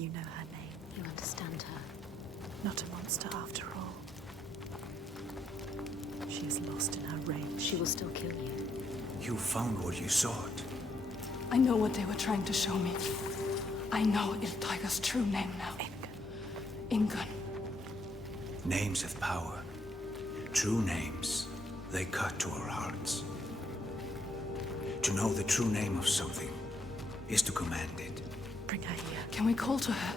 You know her name. You understand her. Not a monster after all. She is lost in her rage. She will still kill you. You found what you sought. I know what they were trying to show me. I know Iltaiga's true name now. Ingun. Names have power. True names, they cut to our hearts. To know the true name of something is to command it. Bring her here. Can we call to her,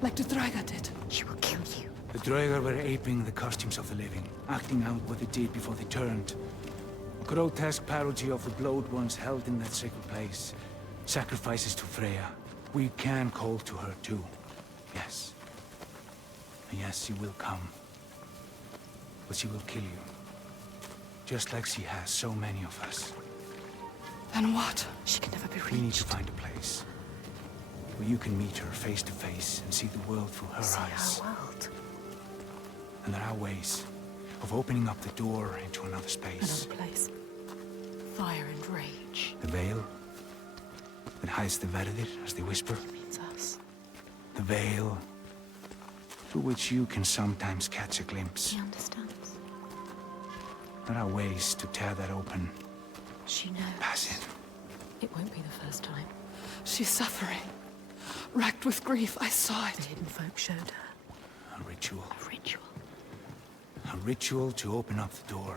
like the Draiga did? She will kill you. The Draugr were aping the costumes of the living, acting out what they did before they turned. A grotesque parody of the blowed ones held in that sacred place. Sacrifices to Freya. We can call to her too. Yes. And yes, she will come. But she will kill you. Just like she has so many of us. Then what? She can never be reached. We need to find a place where you can meet her face to face and see the world through her eyes. See our world. And there are ways of opening up the door into another space. Another place. Fire and rage. The veil that hides the Verdir, as they whisper. It means us. The veil through which you can sometimes catch a glimpse. She understands. There are ways to tear that open. She knows. Pass it. It won't be the first time. She's suffering. Racked with grief, I saw The it. hidden folk showed her. A ritual. A ritual. A ritual to open up the door.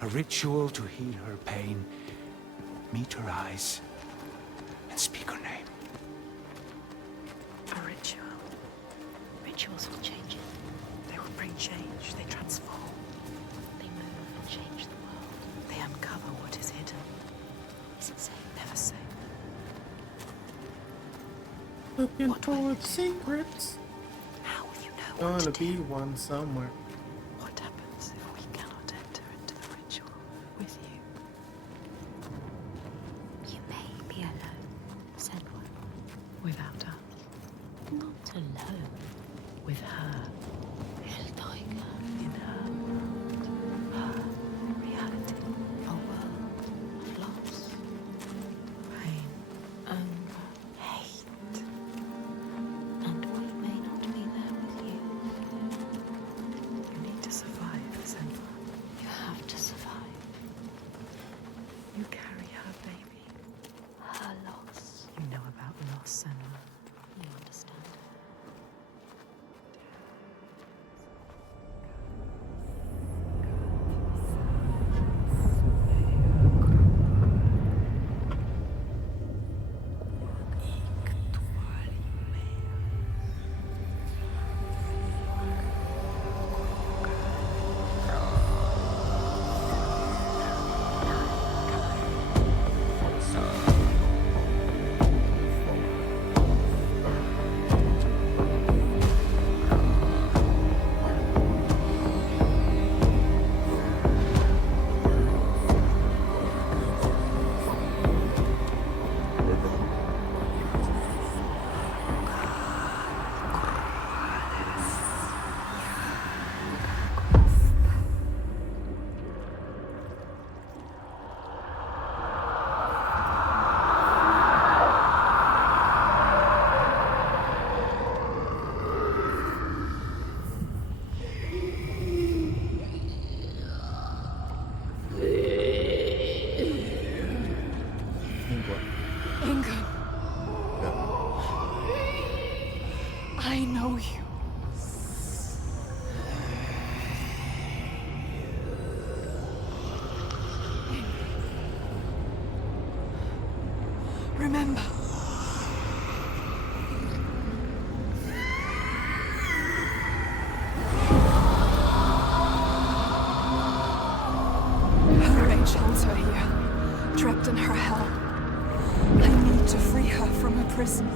A ritual to heal her pain. Meet her eyes. And speak her name. A ritual. Rituals will change it. They will bring change. They transform. They move and change the world. They uncover what is hidden. Is it safe? Never say. Looking What will for you the do? secrets. How will you know what Gonna to be do? one somewhere. What happens if we cannot enter into the ritual with you? You may be alone, said one. Without us. Not alone. With her. Hellblade. In her. Her reality. A world of loss, Pain. anger, Hate. and we may not be there with you. You need to survive, Senva. You have to survive You carry her baby. her loss. You know about loss, Senva. You understand. Ingun. I know you. Remember. Her rage holds her here, trapped in her hell. I need to free her from her prison.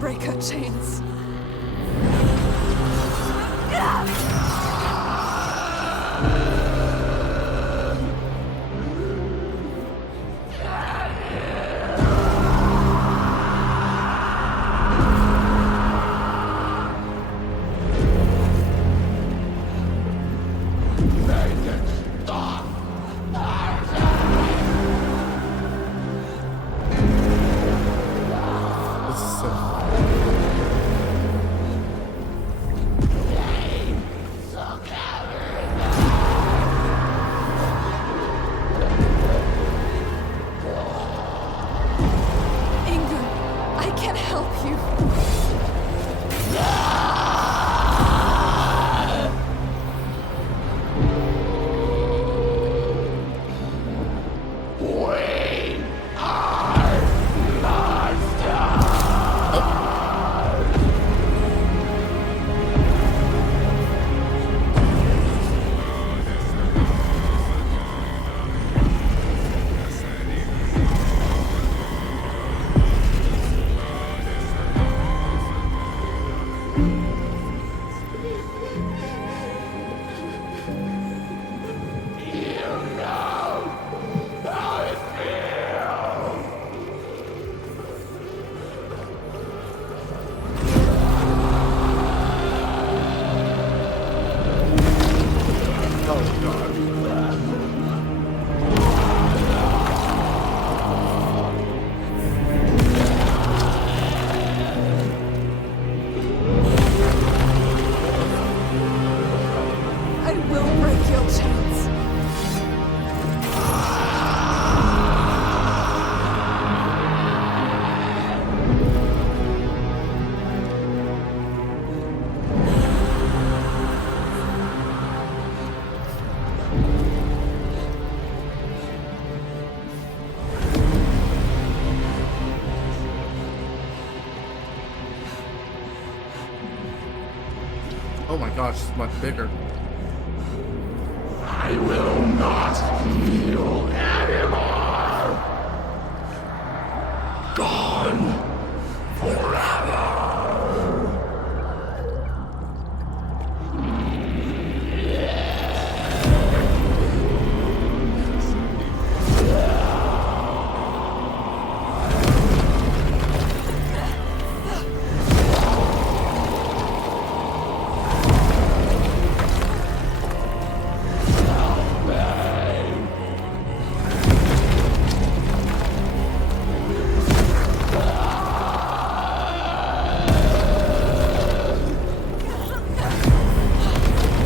Break her chains. you. I will break your chains. Oh my gosh, it's much bigger. I will not feel anymore. Gone forever.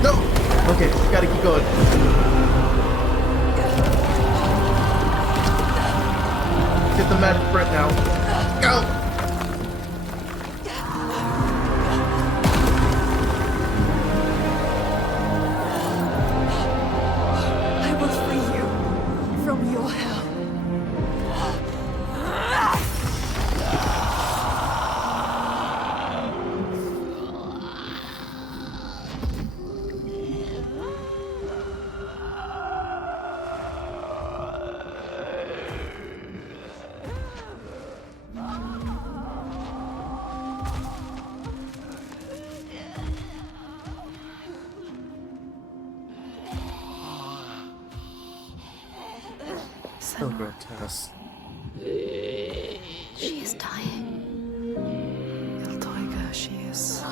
No! Okay, gotta keep going. Get the magic sprint now. Go! I will free you from your hell. So grotesque. She is dying. Little tiger, she is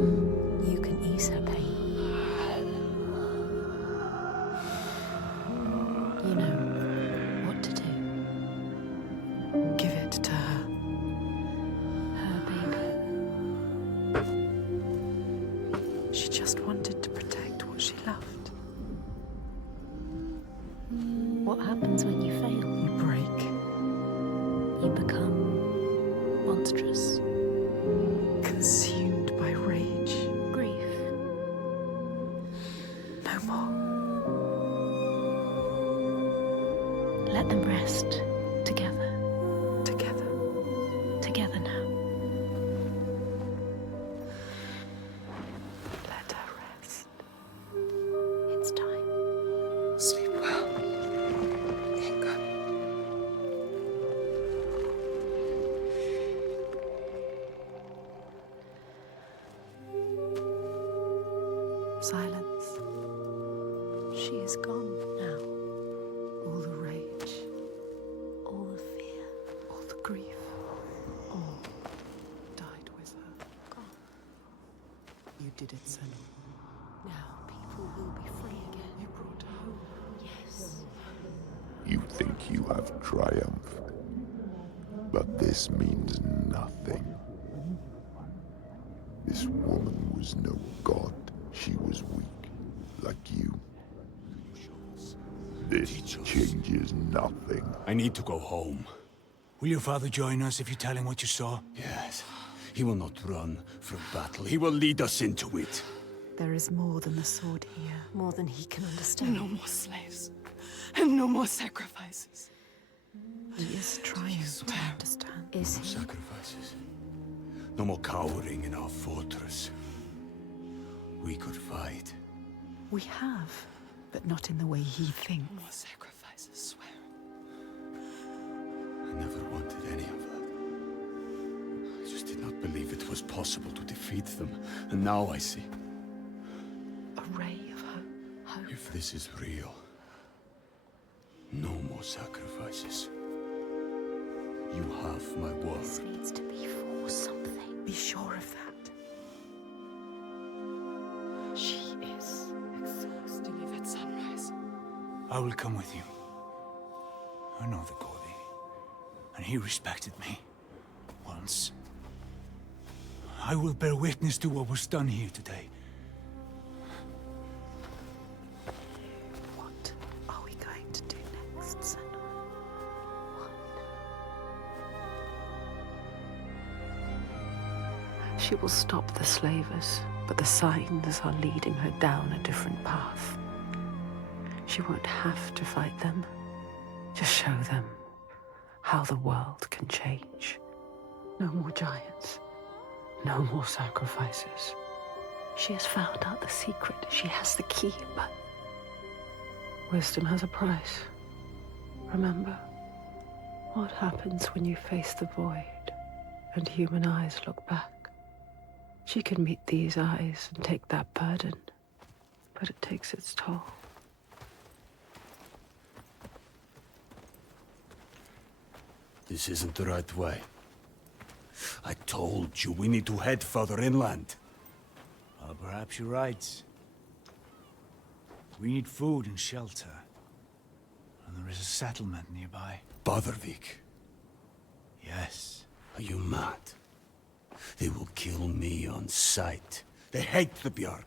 in You can ease her pain. You know what to do. pain. Give it to her. Her baby. She just wanted to protect what she loved. What happens when you fail? You break. You become monstrous. Consumed by rage. Grief. No more. Let them rest together. Together. Together now. Let her rest. It's time. Sleep well. Inga. Silence. She is gone now. All the rage. All the fear. All the grief. All died with her. Gone. You did it, Senna. Now people will be free again. You brought hope. Yes. You think you have triumphed, but this means nothing. This woman was no god. She was weak, like you. This changes nothing. I need to go home. Will your father join us if you tell him what you saw? Yes. He will not run from battle. He will lead us into it. There is more than the sword here, more than he can understand. No more slaves. And no more sacrifices. He is trying to understand. Is he? Sacrifices. No more cowering in our fortress. We could fight. We have, but not in the way he thinks. No more sacrifices, swear. I never wanted any of that. I just did not believe it was possible to defeat them. And now I see. A ray of hope. If this is real, no more sacrifices. You have my word. This needs to be for something. Be sure of that. She is To leave at sunrise. I will come with you. I know the Cody, and he respected me. Once. I will bear witness to what was done here today. What are we going to do next, Senua? She will stop the slavers, but the signs are leading her down a different path. She won't have to fight them. Just show them how the world can change. No more giants. No more sacrifices. She has found out the secret. She has the key, but wisdom has a price. Remember, what happens when you face the void and human eyes look back? She can meet these eyes and take that burden, but it takes its toll. This isn't the right way. I told you we need to head further inland. Well, perhaps you're right. We need food and shelter. And there is a settlement nearby. Badarvik. Yes. Are you mad? They will kill me on sight. They hate the Bjark.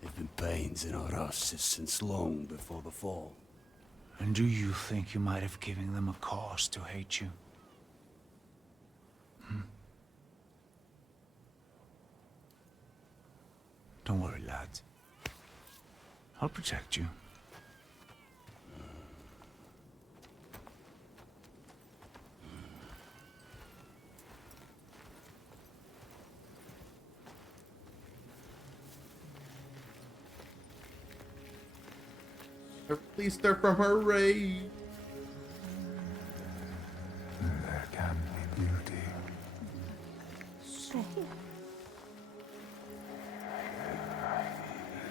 They've been pains in our asses since long before the fall. And do you think you might have given them a cause to hate you? Don't worry, lad. I'll protect you. Released her from her rage. There can be beauty.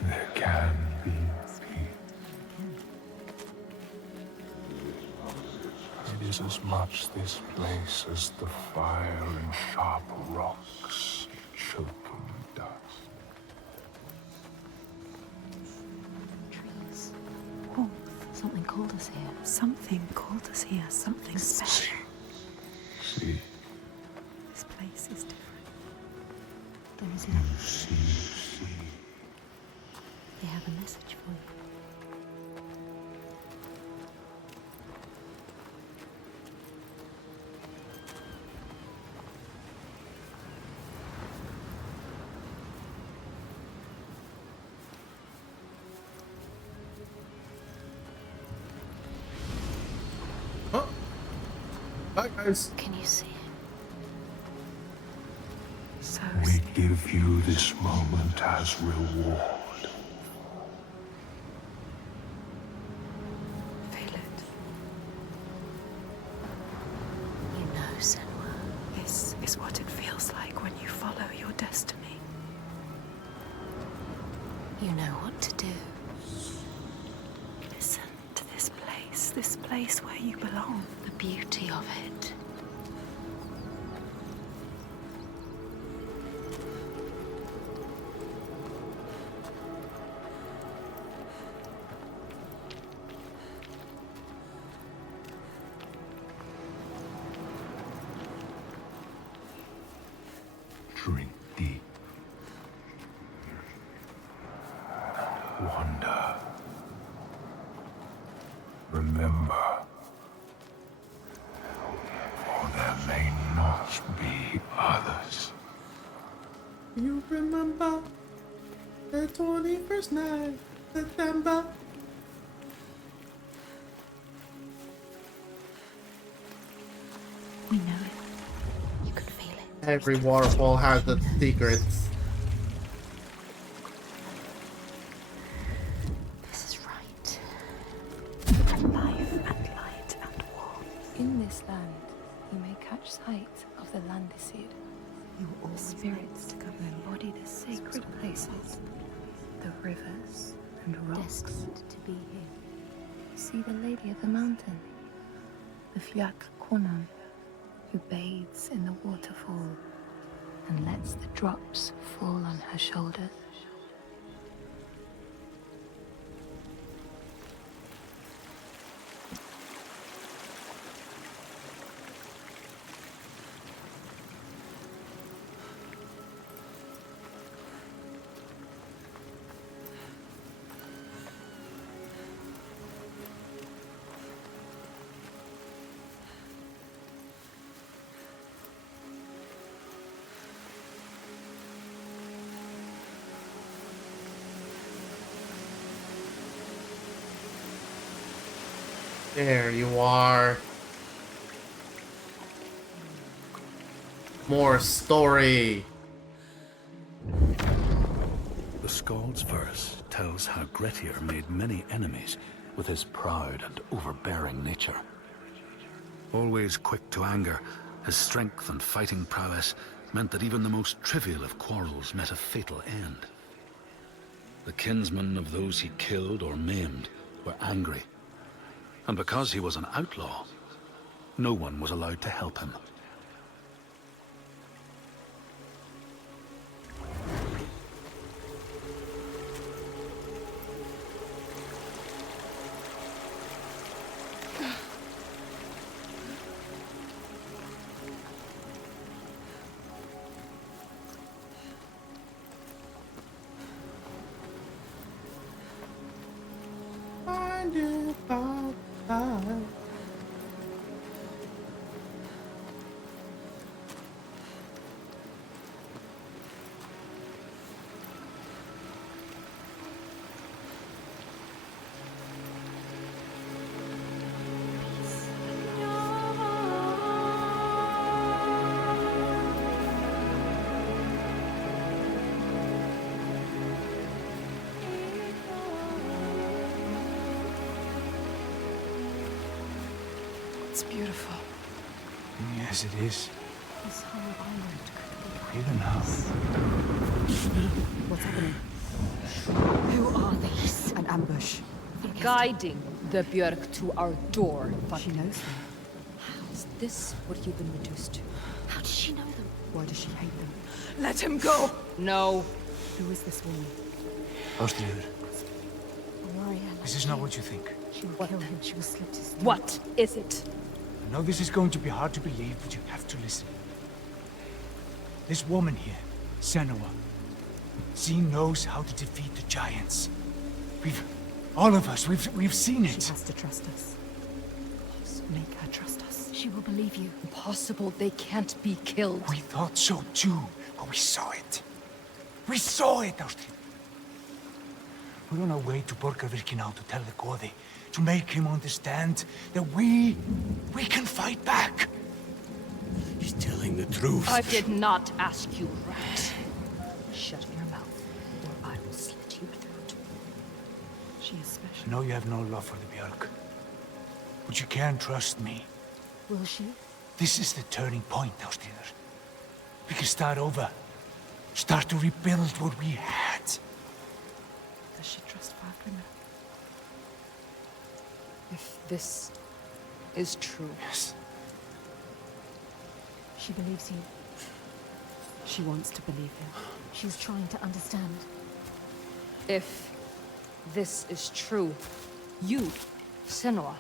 There can be peace. It is as much this place as the fire and sharp rocks choking dust. Trees. Warmth. Something called us here. Something called us here, something special. See, This place is different. There is you love. see. They have a message for you. Huh? Bye, guys. Can you see it? So We give you this moment as reward. feel it. You know, Senua. This is what it feels like when you follow your destiny. You know what to do. Listen to this place where you belong. The beauty of it. Drink deep. And wonder. remember. For there may not be others. You remember the 21st night, September? We know it. You could feel it. Every waterfall has its secrets. This is right. And life and light and war. In this land, you may catch sight of the Landseed. The spirits embody the sacred places, the rivers and rocks. Destined to be here. See the Lady of the Mountain, the Fiak Konan, who bathes in the waterfall and lets the drops fall on her shoulders. There you are. More story. The Skald's verse tells how Grettir made many enemies with his proud and overbearing nature. Always quick to anger, his strength and fighting prowess meant that even the most trivial of quarrels met a fatal end. The kinsmen of those he killed or maimed were angry, and because he was an outlaw, no one was allowed to help him. It's beautiful. Yes, it is. This whole island could be Even now. What's happening? Who are these? An ambush. Guiding the Björk to our door. She knows them. Is this what you've been reduced to? How does she know them? Why does she hate them? Let him go! No. Who is this woman? Ástríður, Warrior. this is not what you think. She will kill him. She will slit his throat. What is it? I know this is going to be hard to believe, but you have to listen. This woman here, Senua, she knows how to defeat the giants. All of us, we've seen it. She has to trust us. Make her trust us. She will believe you. Impossible. They can't be killed. We thought so too, but we saw it. We saw it, Ástríður. We're on our way to Borgarvirki now to tell the Goði, to make him understand that we can fight back. He's telling the truth. I did not ask you, rat. Shut your mouth, or I will slit your throat. She is I special. know you have no love for the Björk, but you can trust me. Will she? This is the turning point, Ástríður. We can start over. Start to rebuild what we had. Does she trust Fargrimr? If this is true, Yes. She believes you. She wants to believe him. She's trying to understand. if this is true, you, Senua,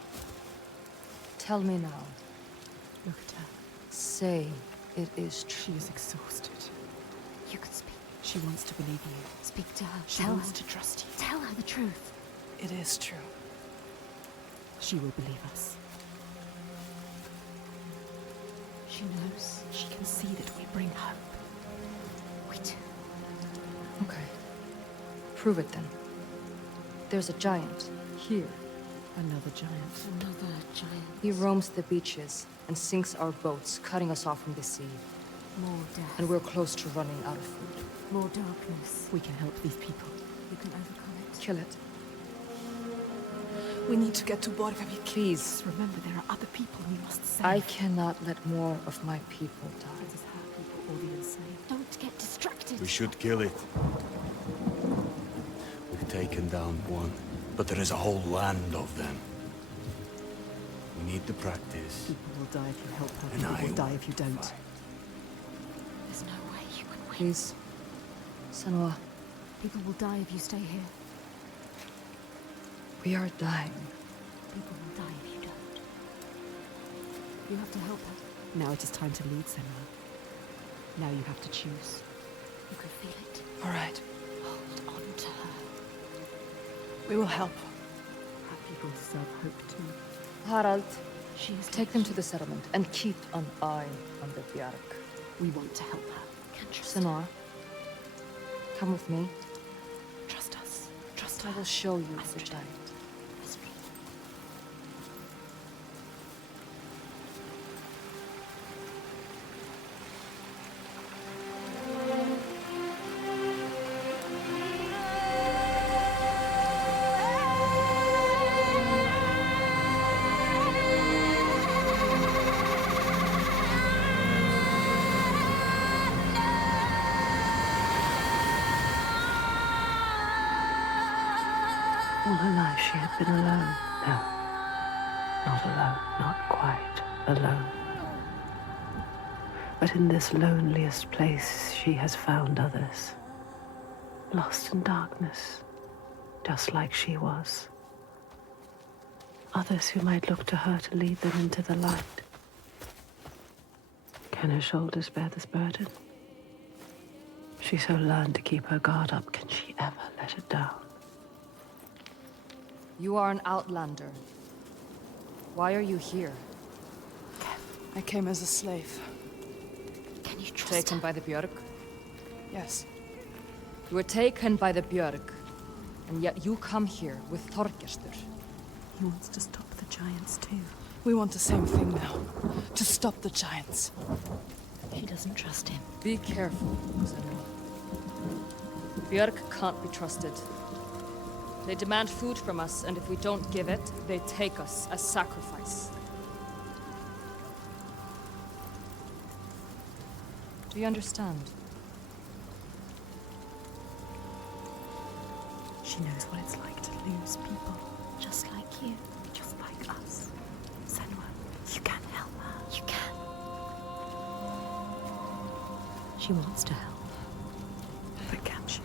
tell me now. Look at her. Say it is She true. is exhausted. You can speak. She wants to believe you. Speak to her. She Tell wants her. to trust you. Tell her the truth. It is true. She will believe us. She knows. She can see that we bring hope. We do. Okay. Prove it then. There's a giant here. Another giant. Another giant. He roams the beaches and sinks our boats, cutting us off from the sea. More death. And we're close to running out of food. More darkness. We can help these people. We can overcome it. Kill it. We need to get to Borgavik. Please. Remember, there are other people we must save. I cannot let more of my people die. It is her people or the enslaved. Don't get distracted. We should kill it. We've taken down one, but there is a whole land of them. We need to practice. People will die if you help her. And People I will die if you don't. There's no way you can win. Please. Senua, People will die if you stay here. we are dying. People will die if you don't. You have to help her. Now it is time to lead, Senua. Now you have to choose. You can feel it. All right. Hold on to her. We will help. Our people deserve hope too. Harald, She is take them to the settlement and keep an eye on the Bjark. We want to help her. Can trust her. Senua, come with me. Trust us. Trust I her. will show you the Astrid. giant. All her life she had been alone. No, not alone, not quite alone. But in this loneliest place she has found others, lost in darkness, just like she was. Others who might look to her to lead them into the light. Can her shoulders bear this burden? She so learned to keep her guard up, can she ever let it down? You are an outlander. Why are you here? I came as a slave. Can you trust Taken her? by the Björk? Yes. You were taken by the Björk, and yet you come here with Þorgestur. He wants to stop the giants too. We want the same thing now. To stop the giants. She doesn't trust him. Be careful, Senua. Björk can't be trusted. They demand food from us, and if we don't give it, they take us as sacrifice. Do you understand? She knows what it's like to lose people. Just like you. Just like us. Senua, you can help her. You can. She wants to help. But can she?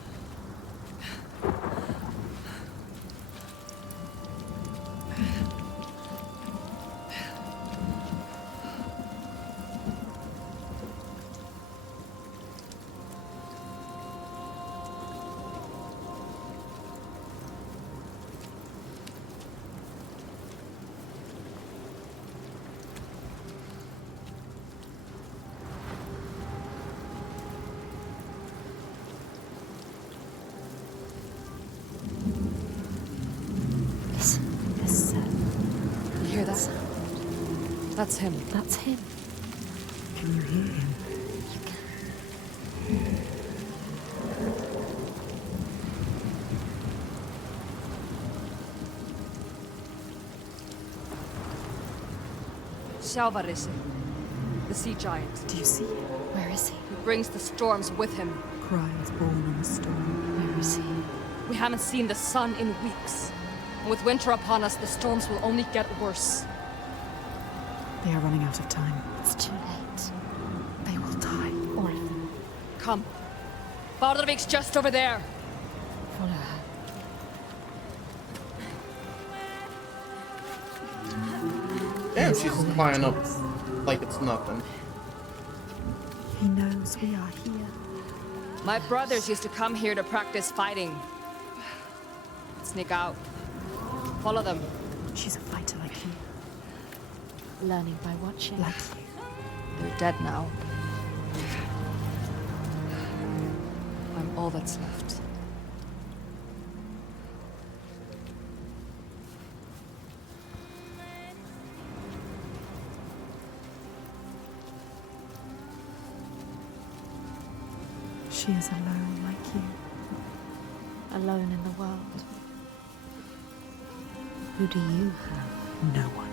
Listen. This You hear that? That's him. That's him. Can you hear him? Sjalvarisi, the sea giant. Do you see him? Where is he? He brings the storms with him. Cry was born on the storm. Where is he? We haven't seen the sun in weeks. And with winter upon us, the storms will only get worse. They are running out of time. It's too late. They will die. All of them. Come. Bardavik's just over there. Follow her. Damn, she's flying up like it's nothing. He knows we are here. My brothers used to come here to practice fighting. Sneak out. Follow them. She's a fighter like you. Learning by watching. Like you. They're dead now. I'm all that's left. She is alone like you. Alone in the world. Who do you have? No one.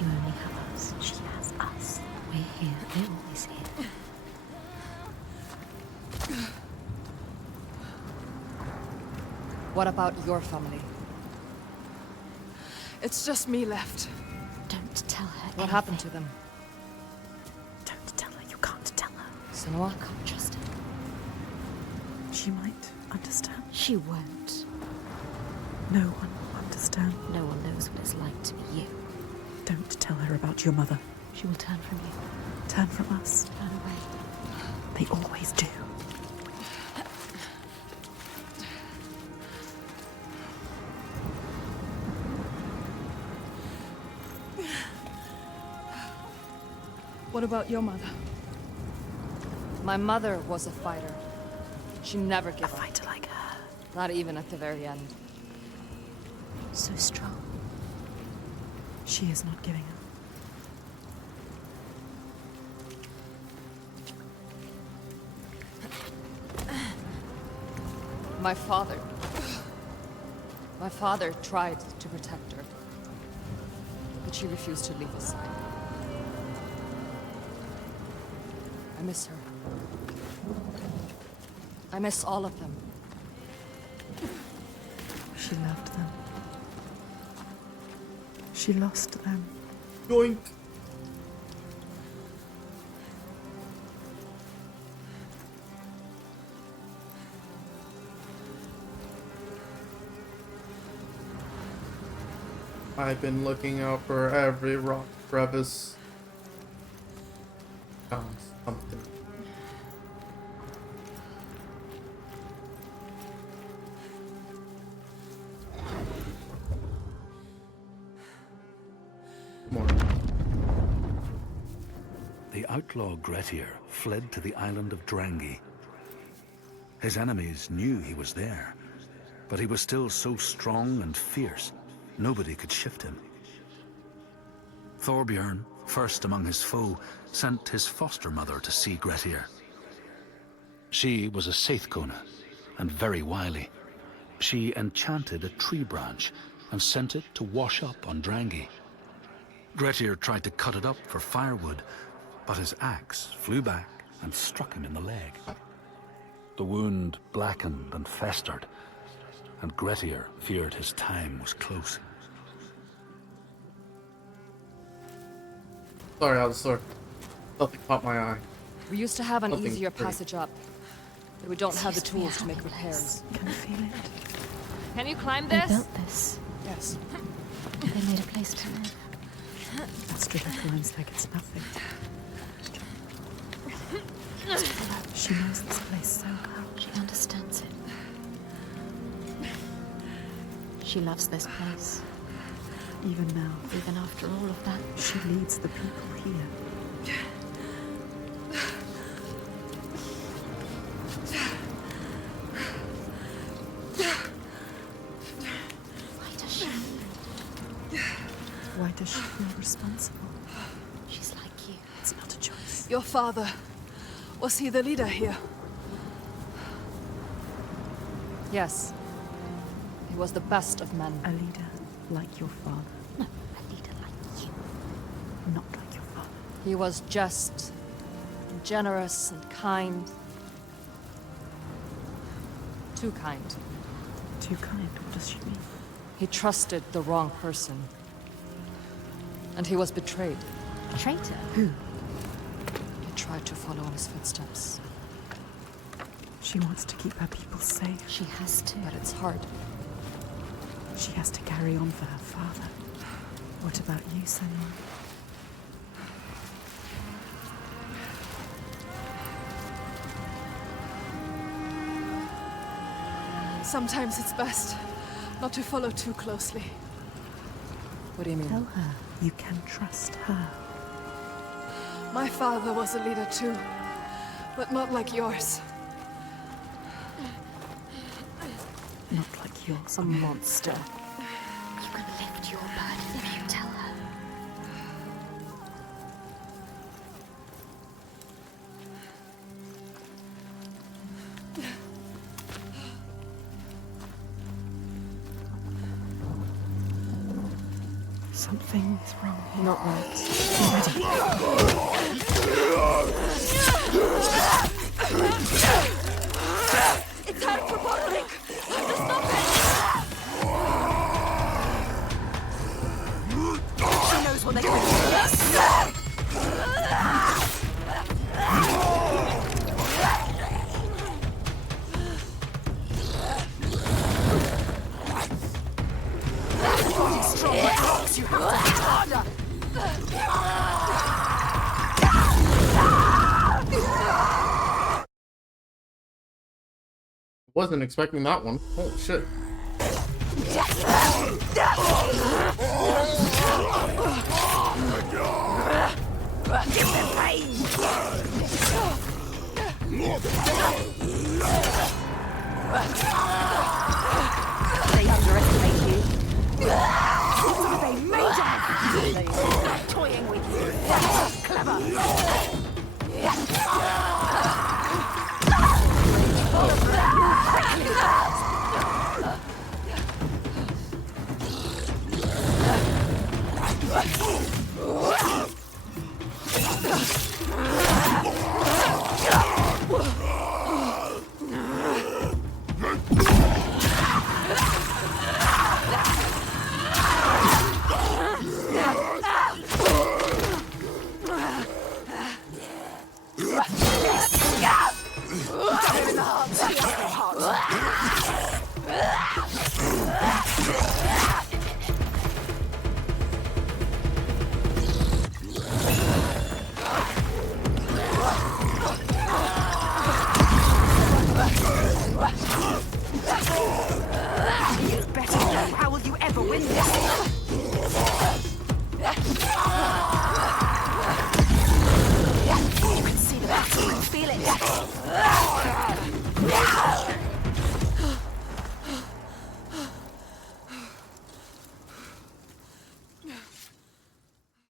You only have us. She has us. We're here. We're always here. What about your family? It's just me left. Don't tell her What happened to them? Don't tell her. You can't tell her. Senua? I can't trust her. She might understand. She won't. No one will understand. No one knows what it's like to be you. Don't tell her about your mother. She will turn from you. Turn from us. Turn away. They always do. What about your mother? My mother was a fighter. She never gave up. A fighter like her. Not even at the very end. So strong. She is not giving up. My father. My father tried to protect her. But she refused to leave his side. I miss her. I miss all of them. She loved them. She lost them. Yoink. I've been looking out for every rock crevice. Found something. More. The outlaw Grettir fled to the island of Drangi. His enemies knew he was there, but he was still so strong and fierce, nobody could shift him. Thorbjorn, first among his foe, sent his foster mother to see Grettir. She was a Seithkona, and very wily. She enchanted a tree branch and sent it to wash up on Drangi. Grettir tried to cut it up for firewood, but his axe flew back and struck him in the leg. The wound blackened and festered, and Grettir feared his time was close. Sorry, Alistair. Something caught my eye. We used to have an Something easier pretty. passage up, but we don't have the tools to make repairs. Can feel it. Can you climb They this? built this. Yes. They made a place to live. Astrid climbs like it's nothing. She knows this place so well. She understands it. She loves this place. Even now. Even after all of that. She leads the people here. Why does she feel responsible? She's like you. It's not a choice. Your father. Was he the leader here? Yes. He was the best of men. A leader like your father. No, a leader like you. Not like your father. He was just, generous and kind. Too kind. Too kind, what does she mean? He trusted the wrong person. And he was betrayed. A traitor? Who? He tried to follow in his footsteps. She wants to keep her people safe. She has to. But it's hard. She has to carry on for her father. What about you, Senua? Sometimes it's best Not to follow too closely. What do you mean? Tell her you can trust her. My father was a leader too, but not like yours. Not like yours, a monster. You can lift your burden if you tell her. Something is wrong. Not right. It's hard for bottling! Have to stop it! She knows what they can do. Strong rocks, you have to hit harder. Wasn't expecting that one. Holy shit. Give them pain. They underestimate you. What are they made of? They're toying with you. Clever. How will you ever win this? You can see the battle and feel it.